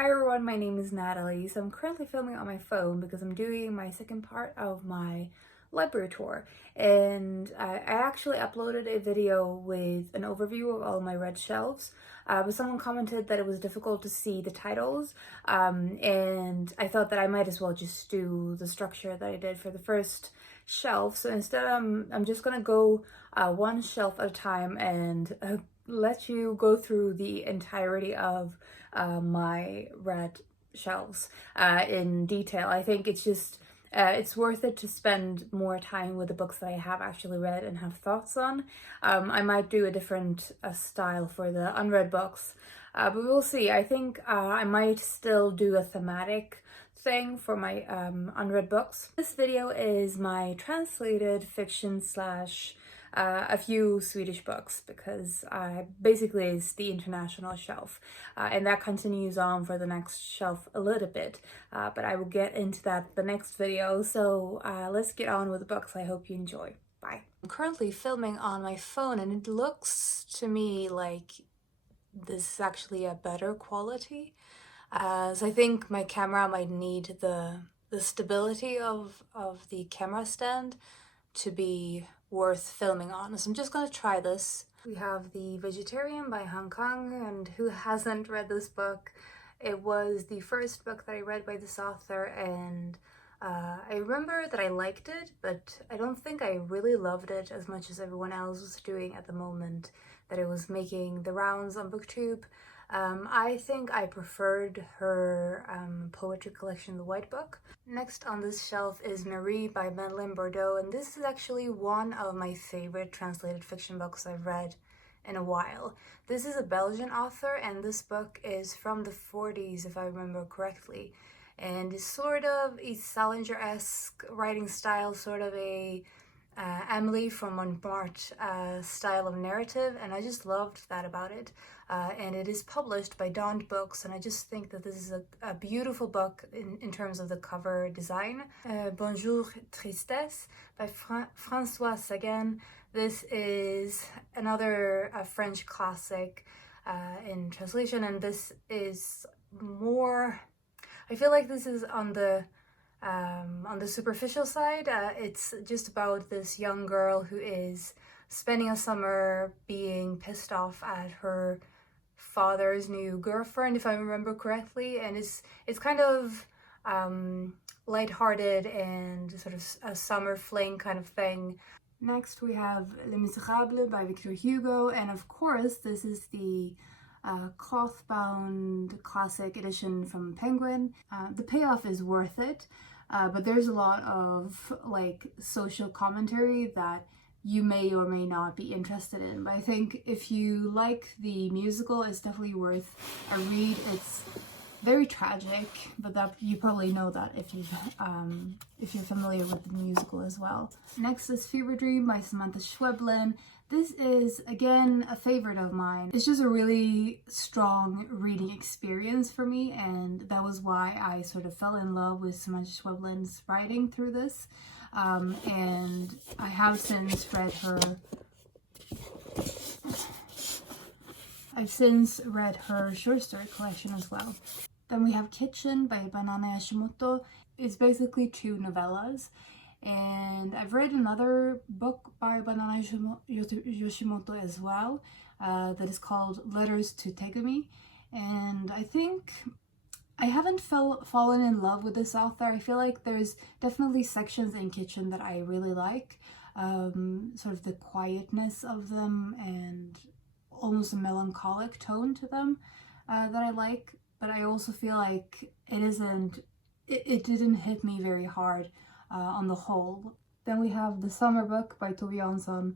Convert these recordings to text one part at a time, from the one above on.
Hi everyone, my name is Natalie. So I'm currently filming on my phone because I'm doing my second part of my library tour, and I actually uploaded a video with an overview of all my red shelves, but someone commented that it was difficult to see the titles, and I thought that I might as well just do the structure that I did for the first shelf. So instead I'm just gonna go one shelf at a time and let you go through the entirety of my red shelves in detail. I think it's just it's worth it to spend more time with the books that I have actually read and have thoughts on. I might do a different style for the unread books, but we'll see. I think I might still do a thematic thing for my unread books. This video is my translated fiction slash a few Swedish books, because basically it's the international shelf, and that continues on for the next shelf a little bit, but I will get into that the next video. So let's get on with the books. I hope you enjoy. Bye. I'm currently filming on my phone, and it looks to me like this is actually a better quality, so I think my camera might need the stability of the camera stand to be worth filming on. So I'm just gonna try this. We have The Vegetarian by Hong Kong, and who hasn't read this book? It was the first book that I read by this author, and I remember that I liked it, but I don't think I really loved it as much as everyone else was doing at the moment that it was making the rounds on BookTube. I think I preferred her poetry collection, The White Book. Next on this shelf is Marie by Madeleine Bordeaux, and this is actually one of my favorite translated fiction books I've read in a while. This is a Belgian author, and this book is from the 40s, if I remember correctly, and it's sort of a Salinger-esque writing style, sort of a Emily from Montmartre style of narrative, and I just loved that about it. And it is published by Dawn Books, and I just think that this is a beautiful book in terms of the cover design. Bonjour Tristesse by François Sagan. This is another French classic in translation, and this is more, I feel like this is on the superficial side. It's just about this young girl who is spending a summer being pissed off at her father's new girlfriend, if I remember correctly, and it's kind of lighthearted and sort of a summer fling kind of thing. Next we have Les Misérables by Victor Hugo, and of course this is the cloth-bound classic edition from Penguin. The payoff is worth it, but there's a lot of like social commentary that you may or may not be interested in. But I think if you like the musical, it's definitely worth a read. It's very tragic, but that you probably know that if you're familiar with the musical as well. Next is Fever Dream by Samantha Schweblin. This is, again, a favorite of mine. It's just a really strong reading experience for me, and that was why I sort of fell in love with Samantha Schweblin's writing through this. And I have since read her... I've since read her short story collection as well. Then we have Kitchen by Banana Yoshimoto. It's basically two novellas. And I've read another book by Banana Yoshimoto as well, that is called Letters to Tegumi. And I think I haven't fallen in love with this author. I feel like there's definitely sections in Kitchen that I really like, sort of the quietness of them and almost a melancholic tone to them that I like. But I also feel like it didn't hit me very hard on the whole. Then we have The Summer Book by Tove Jansson.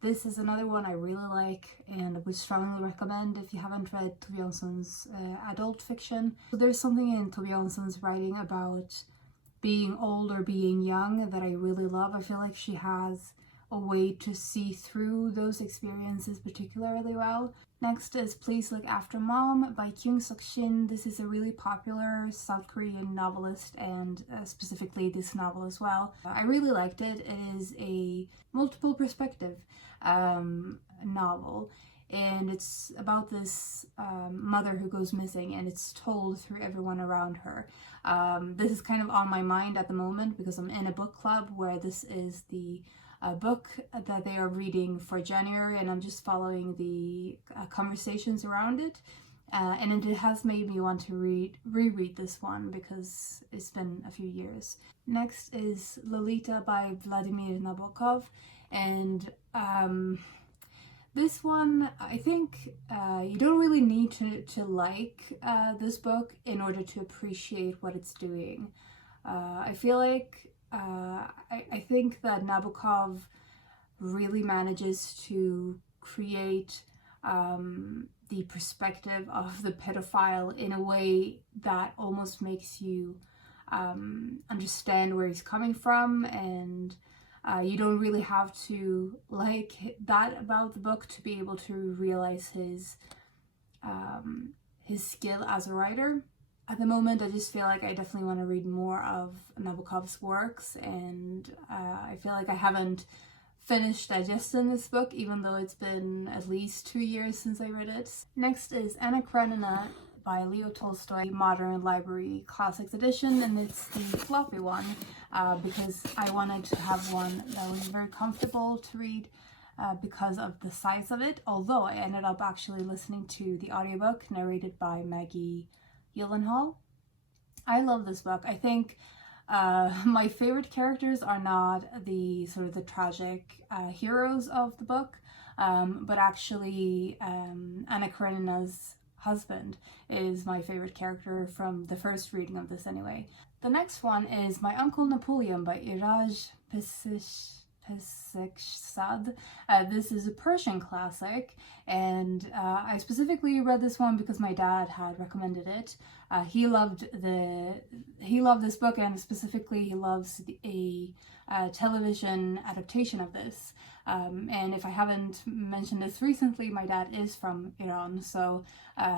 This is another one I really like and would strongly recommend if you haven't read Tove Jansson's adult fiction. So there's something in Tove Jansson's writing about being old or being young that I really love. I feel like she has a way to see through those experiences particularly well. Next is Please Look After Mom by Kyung Suk Shin. This is a really popular South Korean novelist, and specifically this novel as well. I really liked it. It is a multiple perspective novel, and it's about this mother who goes missing, and it's told through everyone around her. This is kind of on my mind at the moment because I'm in a book club where this is the book that they are reading for January, and I'm just following the conversations around it. And it has made me want to reread this one because it's been a few years. Next is Lolita by Vladimir Nabokov, and this one, I think you don't really need to like this book in order to appreciate what it's doing. I feel like I think that Nabokov really manages to create the perspective of the pedophile in a way that almost makes you understand where he's coming from, and you don't really have to like that about the book to be able to realize his skill as a writer. At the moment, I just feel like I definitely want to read more of Nabokov's works, and I feel like I haven't finished digesting this book, even though it's been at least 2 years since I read it. Next is Anna Karenina by Leo Tolstoy, Modern Library Classics Edition, and it's the floppy one because I wanted to have one that was very comfortable to read because of the size of it, although I ended up actually listening to the audiobook narrated by Maggie Gyllenhaal. I love this book. I think my favorite characters are not the sort of the tragic heroes of the book, but actually Anna Karenina's husband is my favorite character from the first reading of this anyway. The next one is My Uncle Napoleon by Iraj Pesexad. This is a Persian classic, and I specifically read this one because my dad had recommended it. He loved this book, and specifically he loves a television adaptation of this. And if I haven't mentioned this recently, my dad is from Iran, so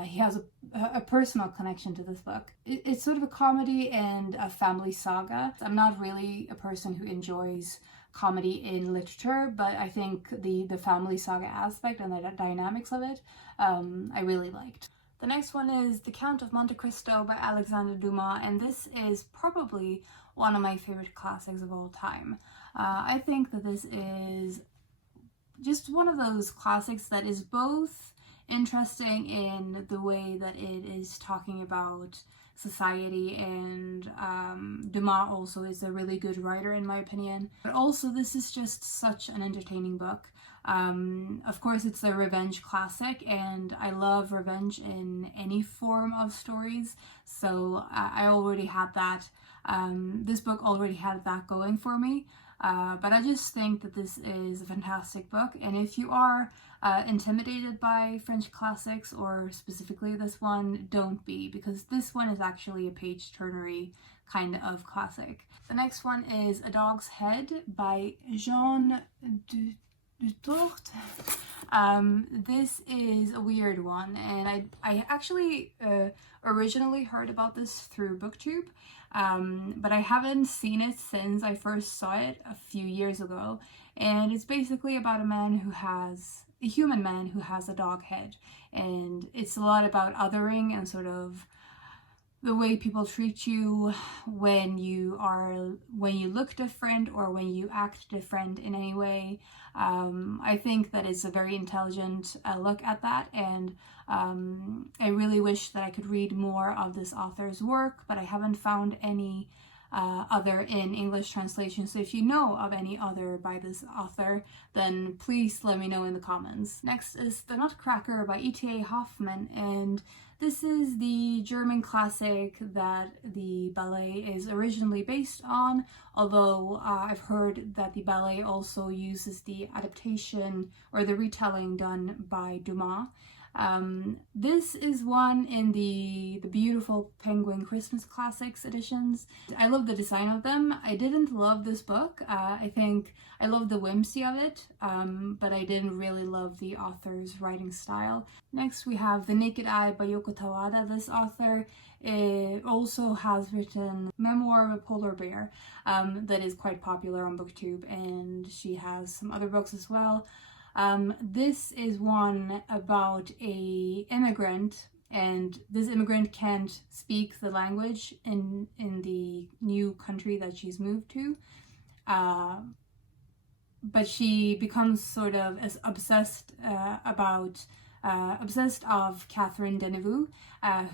he has a personal connection to this book. It's sort of a comedy and a family saga. I'm not really a person who enjoys comedy in literature, but I think the family saga aspect and the dynamics of it, I really liked. The next one is The Count of Monte Cristo by Alexander Dumas, and this is probably one of my favorite classics of all time. I think that this is just one of those classics that is both interesting in the way that it is talking about society, and Dumas also is a really good writer in my opinion, but also this is just such an entertaining book. Of course, it's a revenge classic, and I love revenge in any form of stories, so I already had that. This book already had that going for me, but I just think that this is a fantastic book, and if you are intimidated by French classics, or specifically this one, don't be, because this one is actually a page-turnery kind of classic. The next one is A Dog's Head by Jean Dutourt. This is a weird one, and I actually originally heard about this through BookTube, but I haven't seen it since I first saw it a few years ago, and it's basically about a human man who has a dog head, and it's a lot about othering and sort of the way people treat you when you look different or when you act different in any way. I think that is a very intelligent look at that, and I really wish that I could read more of this author's work, but I haven't found any other in English translation. So if you know of any other by this author, then please let me know in the comments. Next is The Nutcracker by E.T.A. Hoffman, and this is the German classic that the ballet is originally based on, although I've heard that the ballet also uses the adaptation or the retelling done by Dumas. This is one in the beautiful Penguin Christmas Classics editions. I love the design of them. I didn't love this book. I think I love the whimsy of it, but I didn't really love the author's writing style. Next we have The Naked Eye by Yoko Tawada. This author also has written Memoir of a Polar Bear that is quite popular on BookTube, and she has some other books as well. This is one about a immigrant, and this immigrant can't speak the language in the new country that she's moved to. But she becomes sort of as obsessed of Catherine Deneuve,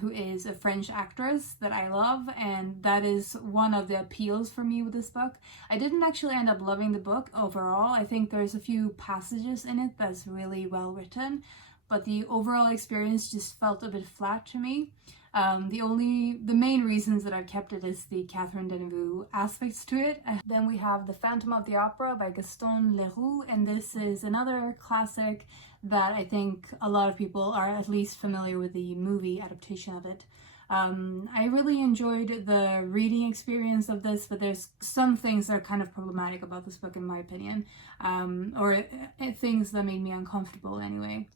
who is a French actress that I love, and that is one of the appeals for me with this book. I didn't actually end up loving the book overall. I think there's a few passages in it that's really well written, but the overall experience just felt a bit flat to me. The main reasons that I've kept it is the Catherine Deneuve aspects to it. Then we have The Phantom of the Opera by Gaston Leroux, and this is another classic that I think a lot of people are at least familiar with the movie adaptation of it. I really enjoyed the reading experience of this, but there's some things that are kind of problematic about this book in my opinion, or things that made me uncomfortable anyway.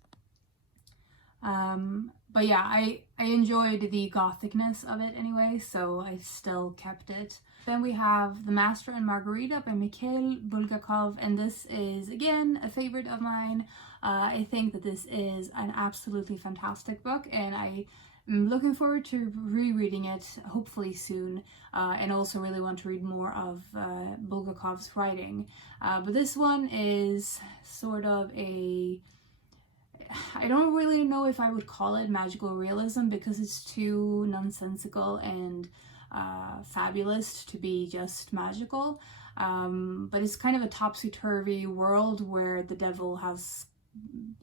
But yeah, I enjoyed the gothicness of it anyway, so I still kept it. Then we have The Master and Margarita by Mikhail Bulgakov, and this is again a favorite of mine. I think that this is an absolutely fantastic book, and I am looking forward to rereading it hopefully soon, and also really want to read more of Bulgakov's writing. But this one is sort of I don't really know if I would call it magical realism because it's too nonsensical and fabulous to be just magical. But it's kind of a topsy-turvy world where the devil has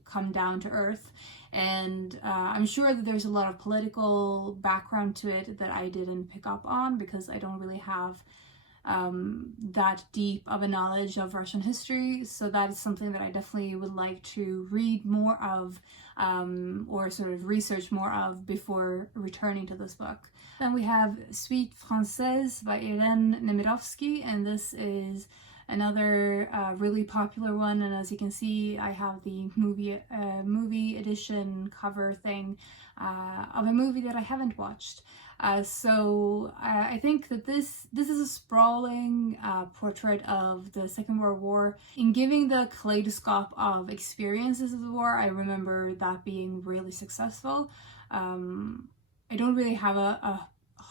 come down to earth, and I'm sure that there's a lot of political background to it that I didn't pick up on because I don't really have that deep of a knowledge of Russian history, so that is something that I definitely would like to read more of, or sort of research more of before returning to this book. Then we have Suite Française by Irène Nemirovsky, and this is another really popular one, and as you can see I have the movie edition cover thing of a movie that I haven't watched. So I think that this is a sprawling portrait of the Second World War. In giving the kaleidoscope of experiences of the war, I remember that being really successful. I don't really have a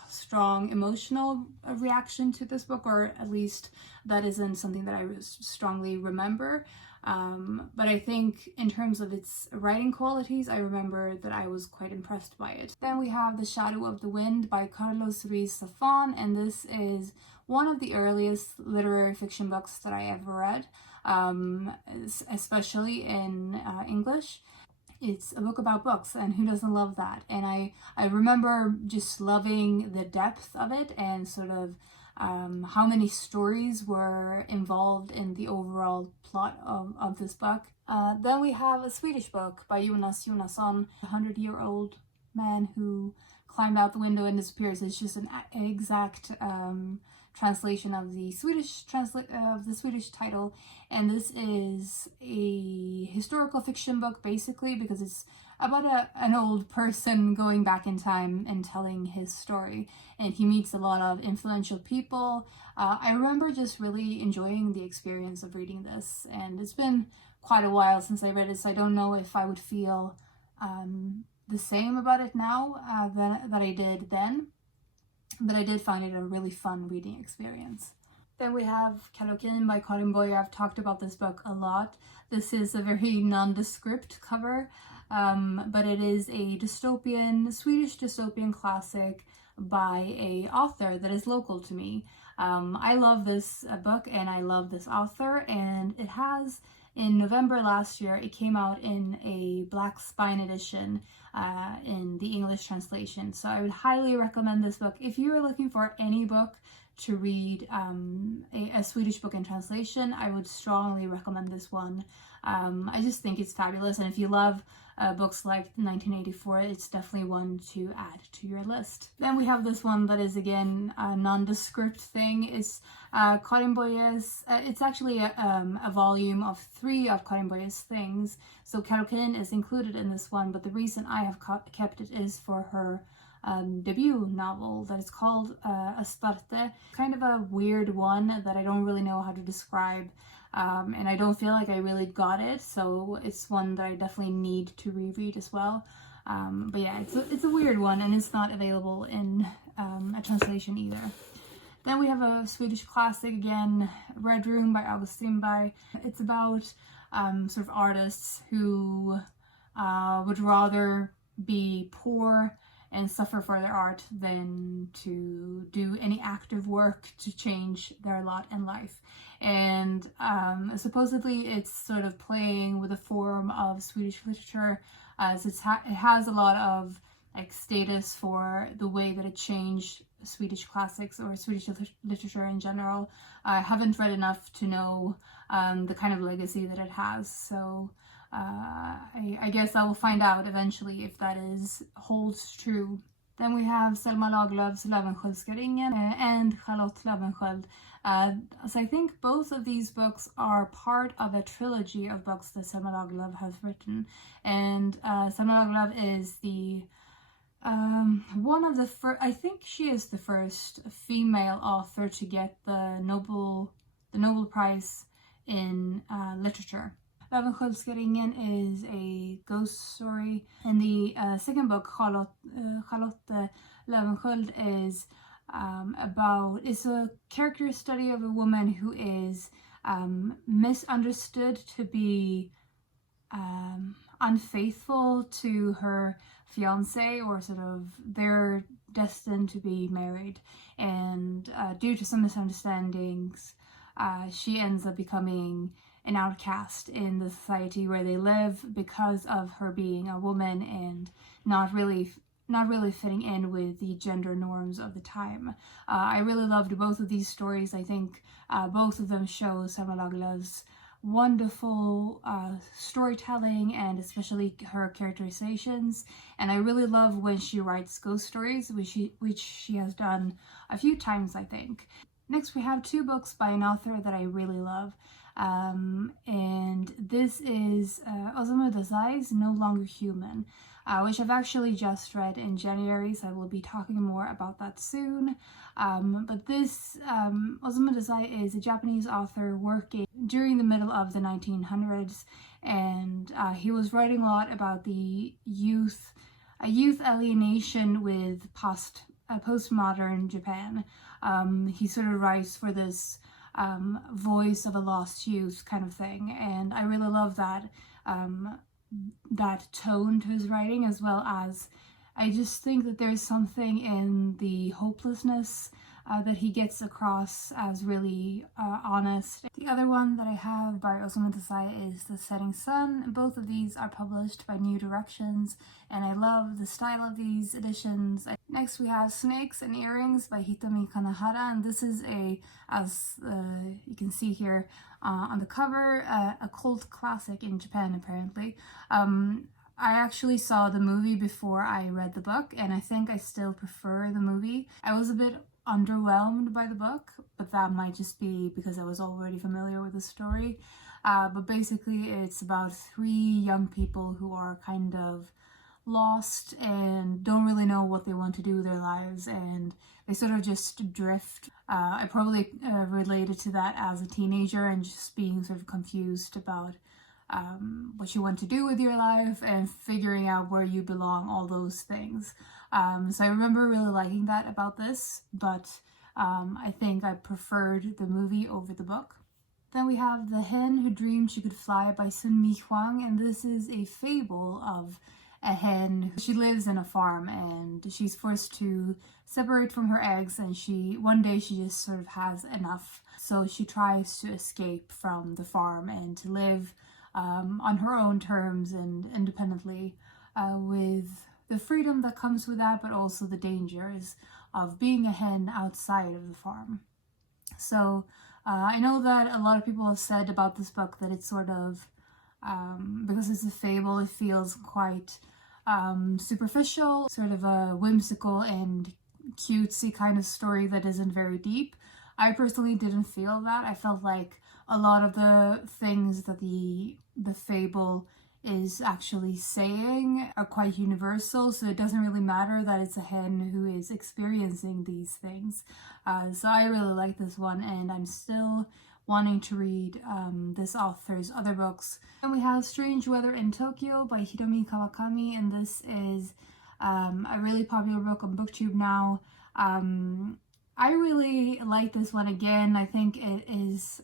strong emotional reaction to this book, or at least that isn't something that I strongly remember. But I think in terms of its writing qualities, I remember that I was quite impressed by it. Then we have The Shadow of the Wind by Carlos Ruiz Zafon, and this is one of the earliest literary fiction books that I ever read, especially in English. It's a book about books, and who doesn't love that? And I remember just loving the depth of it and sort of how many stories were involved in the overall plot of this book. Then we have a Swedish book by Jonas, Jonasson, a 100-year-old man who climbed out the window and disappears. It's just an exact translation of the Swedish title, and this is a historical fiction book basically because it's about an old person going back in time and telling his story, and he meets a lot of influential people. I remember just really enjoying the experience of reading this, and it's been quite a while since I read it, so I don't know if I would feel the same about it now that I did then. But I did find it a really fun reading experience. Then we have Colloidal by Karin Boye. I've talked about this book a lot. This is a very nondescript cover, but it is a Swedish dystopian classic by a author that is local to me. I love this book and I love this author, and it has, in November last year, it came out in a Black Spine edition in the English translation. So I would highly recommend this book. If you're looking for any book to read, a Swedish book in translation, I would strongly recommend this one. I just think it's fabulous, and if you love books like 1984, it's definitely one to add to your list. Then we have this one that is again a nondescript thing. It's Karin Boye's, it's actually a volume of 3 of Karin Boye's things, so Karin is included in this one, but the reason I have kept it is for her debut novel that is called Astarte. Kind of a weird one that I don't really know how to describe. and I don't feel like I really got it, so it's one that I definitely need to reread as well. But yeah, it's a weird one, and it's not available in a translation either. Then we have a Swedish classic again, Red Room by August Strindberg. It's about sort of artists who would rather be poor and suffer for their art than to do any active work to change their lot in life. And supposedly it's sort of playing with a form of Swedish literature, as it has a lot of like status for the way that it changed Swedish classics or Swedish literature in general. I haven't read enough to know the kind of legacy that it has, so I guess I will find out eventually if that holds true. Then we have Selma Lagerlöf's Löwenskiöldska ringen and Charlotte Löwenskiöld. So I think both of these books are part of a trilogy of books that Selma Lagerlöf has written, and Selma Lagerlöf is the one of the first, I think she is the first female author to get the Nobel Prize in literature. Löwenskiöldska ringen is a ghost story, and the second book, Charlotte Löwenskiöld, is it's a character study of a woman who is misunderstood to be unfaithful to her fiance, or sort of they're destined to be married, and due to some misunderstandings she ends up becoming an outcast in the society where they live because of her being a woman and not really fitting in with the gender norms of the time. I really loved both of these stories. I think both of them show Selma Lagerlöf's wonderful storytelling, and especially her characterizations. And I really love when she writes ghost stories, which she has done a few times, I think. Next, we have two books by an author that I really love. And this is Osamu Dazai's No Longer Human, which I've actually just read in January, so I will be talking more about that soon. But this, Osamu Dazai is a Japanese author working during the middle of the 1900s, and he was writing a lot about the youth alienation with postmodern Japan. He sort of writes for this voice of a lost youth kind of thing, and I really love that that tone to his writing, as well as I just think that there's something in the hopelessness that he gets across as really honest. The other one that I have by Osamu Dazai is The Setting Sun. Both of these are published by New Directions, and I love the style of these editions. Next we have Snakes and Earrings by Hitomi Kanehara, and this is as you can see here on the cover, a cult classic in Japan apparently. I actually saw the movie before I read the book, and I think I still prefer the movie. I was a bit underwhelmed by the book, but that might just be because I was already familiar with the story. But basically it's about three young people who are kind of lost and don't really know what they want to do with their lives, and they sort of just drift. I probably related to that as a teenager and just being sort of confused about what you want to do with your life and figuring out where you belong, all those things. So I remember really liking that about this, but I think I preferred the movie over the book. Then we have The Hen Who Dreamed She Could Fly by Sun Mi Huang, and this is a fable of a hen. She lives in a farm and she's forced to separate from her eggs, and one day she just sort of has enough. So she tries to escape from the farm and to live on her own terms and independently, with the freedom that comes with that, but also the dangers of being a hen outside of the farm. So I know that a lot of people have said about this book that it's sort of, because it's a fable, it feels quite superficial, sort of a whimsical and cutesy kind of story that isn't very deep. I personally didn't feel that. I felt like a lot of the things that the fable is actually saying are quite universal, so it doesn't really matter that it's a hen who is experiencing these things. So I really like this one, and I'm still wanting to read this author's other books. And we have Strange Weather in Tokyo by Hitomi Kawakami, and this is a really popular book on BookTube now. I really like this one again. I think it is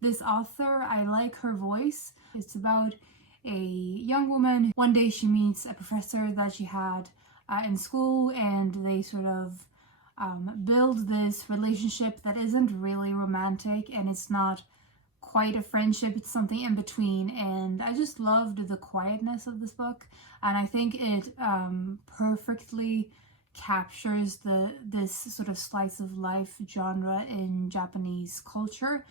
this author, I like her voice. It's about a young woman. One day she meets a professor that she had in school, and they sort of build this relationship that isn't really romantic, and it's not quite a friendship, it's something in between. And I just loved the quietness of this book, and I think it perfectly captures this sort of slice of life genre in Japanese culture.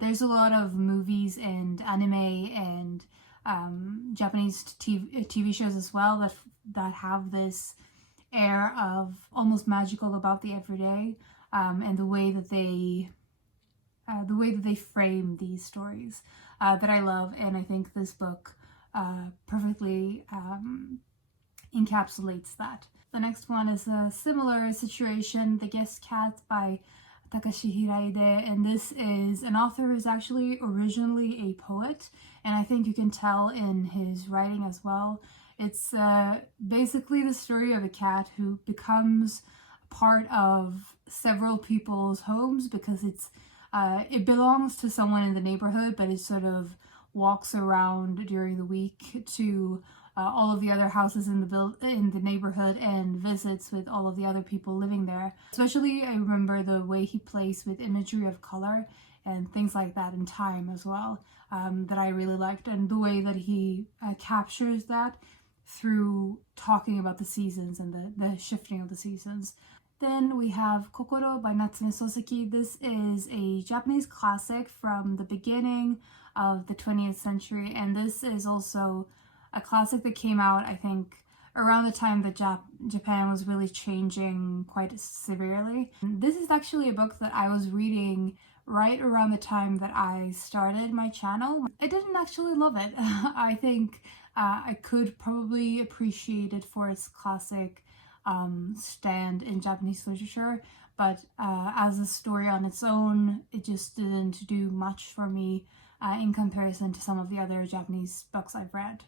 There's a lot of movies and anime and Japanese TV shows as well that have this air of almost magical about the everyday, and the way that they frame these stories that I love. And I think this book perfectly encapsulates that. The next one is a similar situation, The Guest Cat by Takashi Hiraide, and this is an author who's actually originally a poet, and I think you can tell in his writing as well. It's basically the story of a cat who becomes part of several people's homes because it belongs to someone in the neighborhood, but it sort of walks around during the week to all of the other houses in the neighborhood and visits with all of the other people living there. Especially, I remember the way he plays with imagery of color and things like that in time as well, that I really liked, and the way that he captures that through talking about the seasons and the shifting of the seasons. Then we have Kokoro by Natsume Soseki. This is a Japanese classic from the beginning of the 20th century, and this is also a classic that came out, I think, around the time that Japan was really changing quite severely. This is actually a book that I was reading right around the time that I started my channel. I didn't actually love it. I think I could probably appreciate it for its classic stand in Japanese literature, but as a story on its own, it just didn't do much for me in comparison to some of the other Japanese books I've read.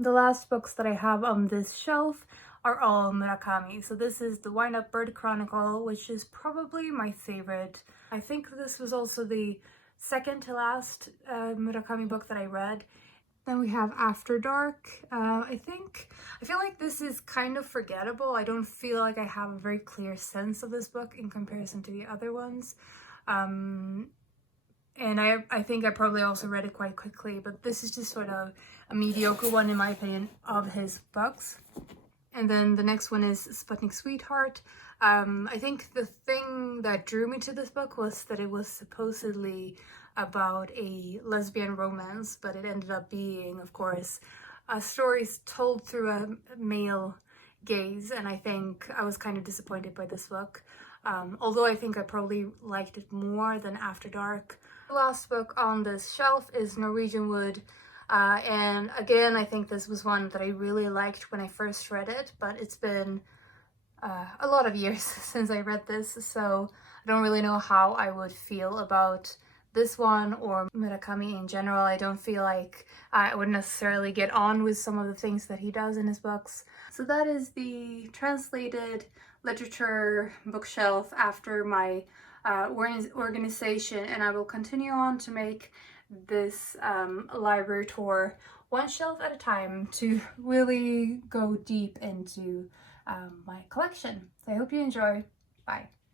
The last books that I have on this shelf are all Murakami. So this is the Windup Bird Chronicle, which is probably my favorite. I think this was also the second to last Murakami book that I read. Then we have After Dark. I feel like this is kind of forgettable. I don't feel like I have a very clear sense of this book in comparison to the other ones. And I think I probably also read it quite quickly, but this is just sort of a mediocre one in my opinion of his books. And then the next one is Sputnik Sweetheart. I think the thing that drew me to this book was that it was supposedly about a lesbian romance, but it ended up being, of course, stories told through a male gaze, and I think I was kind of disappointed by this book. Although I think I probably liked it more than After Dark. The last book on this shelf is Norwegian Wood, and again, I think this was one that I really liked when I first read it, but it's been a lot of years since I read this, so I don't really know how I would feel about this one or Murakami in general. I don't feel like I would necessarily get on with some of the things that he does in his books. So that is the translated literature bookshelf after my organization, and I will continue on to make this library tour one shelf at a time to really go deep into my collection. So I hope you enjoy. Bye.